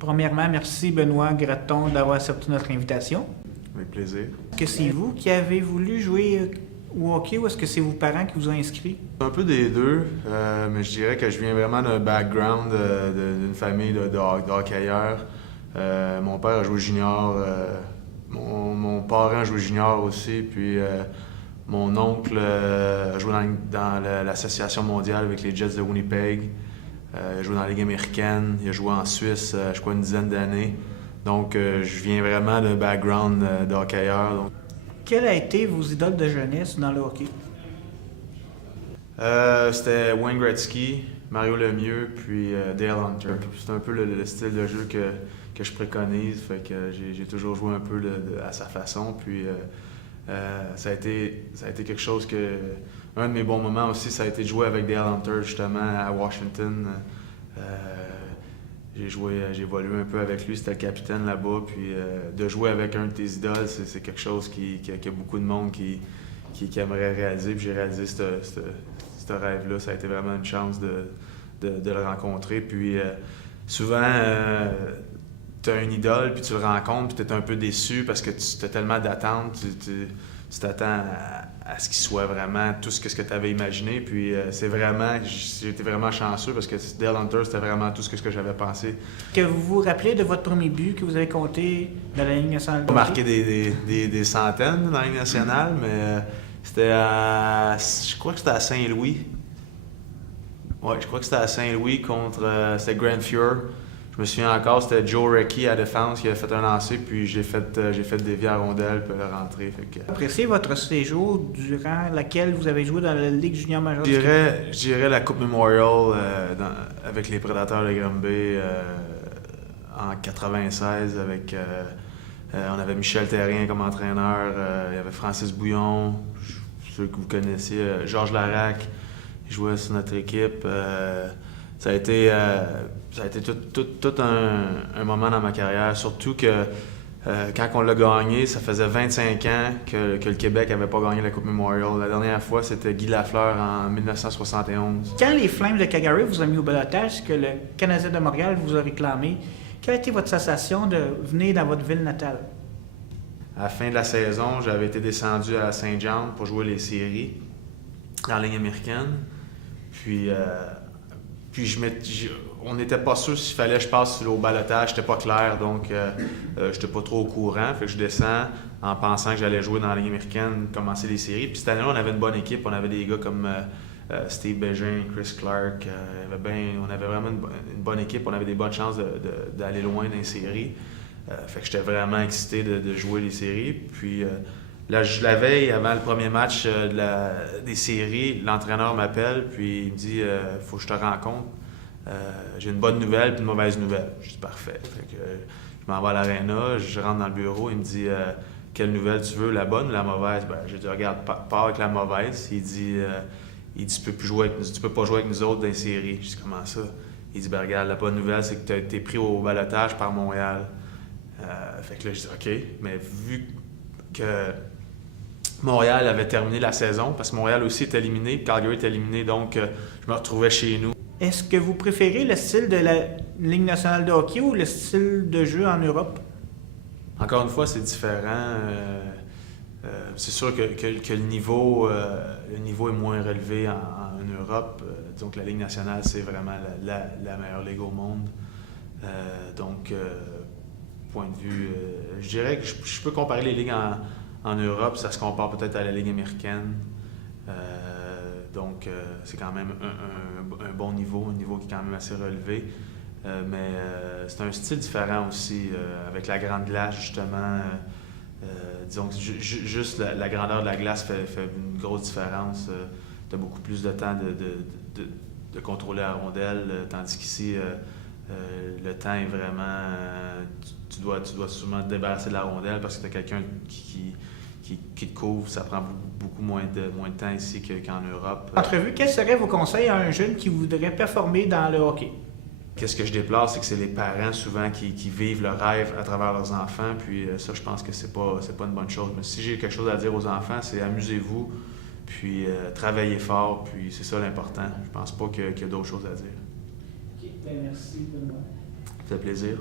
Premièrement, merci Benoît Gratton d'avoir accepté notre invitation. Avec plaisir. Est-ce que c'est vous qui avez voulu jouer au hockey ou est-ce que c'est vos parents qui vous ont inscrit? Un peu des deux, mais je dirais que je viens vraiment d'un background d'une famille de hockeyeurs. Mon père a joué junior, mon parent a joué junior aussi, puis mon oncle a joué dans l'association mondiale avec les Jets de Winnipeg. Il a joué dans la Ligue américaine, il a joué en Suisse, je crois, une dizaine d'années. Donc, je viens vraiment d'un background de hockeyeur. Donc. Quelles ont été vos idoles de jeunesse dans le hockey? C'était Wayne Gretzky, Mario Lemieux, puis Dale Hunter. C'est un peu le style de jeu que je préconise, fait que j'ai toujours joué un peu à sa façon. Puis ça a été quelque chose que... Un de mes bons moments aussi, ça a été de jouer avec Dale Hunter, justement, à Washington. J'ai évolué un peu avec lui, c'était le capitaine là-bas. Puis de jouer avec un de tes idoles, c'est quelque chose qu'il y a beaucoup de monde qui aimerait réaliser. Puis j'ai réalisé ce rêve-là. Ça a été vraiment une chance de le rencontrer. Puis souvent, tu as une idole, puis tu le rencontres, puis tu es un peu déçu parce que tu as tellement d'attentes. Tu t'attends à ce qu'il soit vraiment tout ce que tu avais imaginé. Puis j'ai été vraiment chanceux parce que Dale Hunter, c'était vraiment tout ce que j'avais pensé. Que vous vous rappelez de votre premier but que vous avez compté dans la Ligue nationale de hockey? Marqué des centaines dans la Ligue nationale, mais c'était à... Je crois que c'était à Saint-Louis. Oui, je crois que c'était à Saint-Louis contre... c'était Grand Fuhr. Je me souviens encore, c'était Joe Recchi à défense qui avait fait un lancer, puis j'ai fait dévier à rondelle puis le rentrer. Appréciez votre séjour durant laquelle vous avez joué dans la Ligue junior majeure? Je dirais la Coupe Memorial avec les Prédateurs de Granby en 96. On avait Michel Therrien comme entraîneur, il y avait Francis Bouillon, ceux que vous connaissez, Georges Larac, il jouait sur notre équipe. Ça a été tout un moment dans ma carrière, surtout que quand on l'a gagné, ça faisait 25 ans que le Québec n'avait pas gagné la Coupe Memorial. La dernière fois, c'était Guy Lafleur en 1971. Quand les Flames de Calgary vous ont mis au balotage, que le Canadien de Montréal vous a réclamé, quelle a été votre sensation de venir dans votre ville natale? À la fin de la saison, j'avais été descendu à Saint John pour jouer les séries dans la Ligue américaine. Puis on n'était pas sûr s'il fallait que je passe au balotage, c'était pas clair, donc j'étais pas trop au courant. Fait que je descends en pensant que j'allais jouer dans la Ligue américaine, commencer les séries. Puis cette année-là, on avait une bonne équipe, on avait des gars comme Steve Bégin, Chris Clark. On avait vraiment une bonne équipe, on avait des bonnes chances d'aller loin dans les séries. Fait que j'étais vraiment excité de jouer les séries. Puis la veille, avant le premier match des séries, l'entraîneur m'appelle, puis il me dit « Faut que je te rencontre. J'ai une bonne nouvelle puis une mauvaise nouvelle. » Je dis « Parfait. » Fait que je m'en vais à l'aréna, je rentre dans le bureau, il me dit « Quelle nouvelle tu veux, la bonne ou la mauvaise? » J'ai dit « Regarde, pars avec la mauvaise. » Il dit « Tu peux pas jouer avec nous autres dans les séries. » Je dis « Comment ça? » Il dit « Regarde, la bonne nouvelle, c'est que tu as été pris au balotage par Montréal. » Fait que là, je dis « OK. » Mais vu que Montréal avait terminé la saison, parce que Montréal aussi est éliminé, Calgary est éliminé, donc je me retrouvais chez nous. Est-ce que vous préférez le style de la Ligue nationale de hockey ou le style de jeu en Europe? Encore une fois, c'est différent. C'est sûr que le niveau est moins relevé en Europe. Disons que la Ligue nationale, c'est vraiment la meilleure ligue au monde. Donc, point de vue, je dirais que je peux comparer les ligues en Europe, ça se compare peut-être à la Ligue américaine. Donc, c'est quand même un bon niveau, un niveau qui est quand même assez relevé. Mais c'est un style différent aussi, avec la grande glace, justement. Disons que juste la grandeur de la glace fait une grosse différence. Tu as beaucoup plus de temps de contrôler la rondelle, tandis qu'ici, le temps est vraiment... Tu dois sûrement te débarrasser de la rondelle parce que tu as quelqu'un qui te couvre, ça prend beaucoup moins de temps ici qu'en Europe. Entrevue, quels seraient vos conseils à un jeune qui voudrait performer dans le hockey? Qu'est-ce que je déplore, c'est que c'est les parents souvent qui vivent le rêve à travers leurs enfants, puis ça, je pense que c'est pas une bonne chose. Mais si j'ai quelque chose à dire aux enfants, c'est amusez-vous, puis travaillez fort, puis c'est ça l'important. Je pense pas qu'il y a d'autres choses à dire. OK, bien, merci Benoît. Ça fait plaisir.